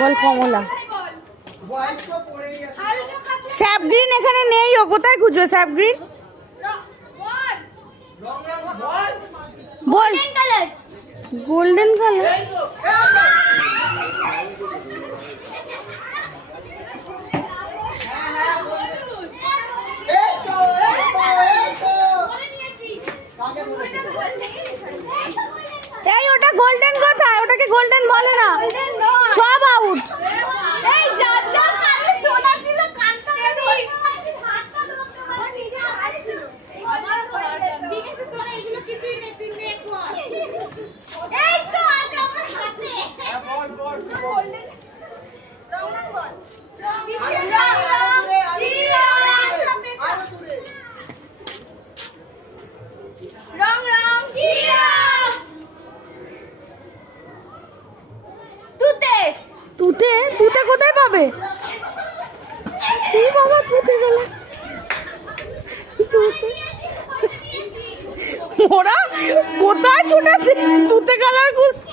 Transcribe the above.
বল কমলা। Sap green এখানে নেই, ও কোথায় খুঁজবে স্যাপ গ্রিন? বল গোল্ডেন কালার। এই ওটা গোল্ডেন কোথায়? ওটাকে গোল্ডেন বলে না, সব আউট। তুতে তুতে কোথায় পাবে? বাবা তুতে গেল, ওরা কোথায় ছুটেছে তুতে কালার খুঁজতে।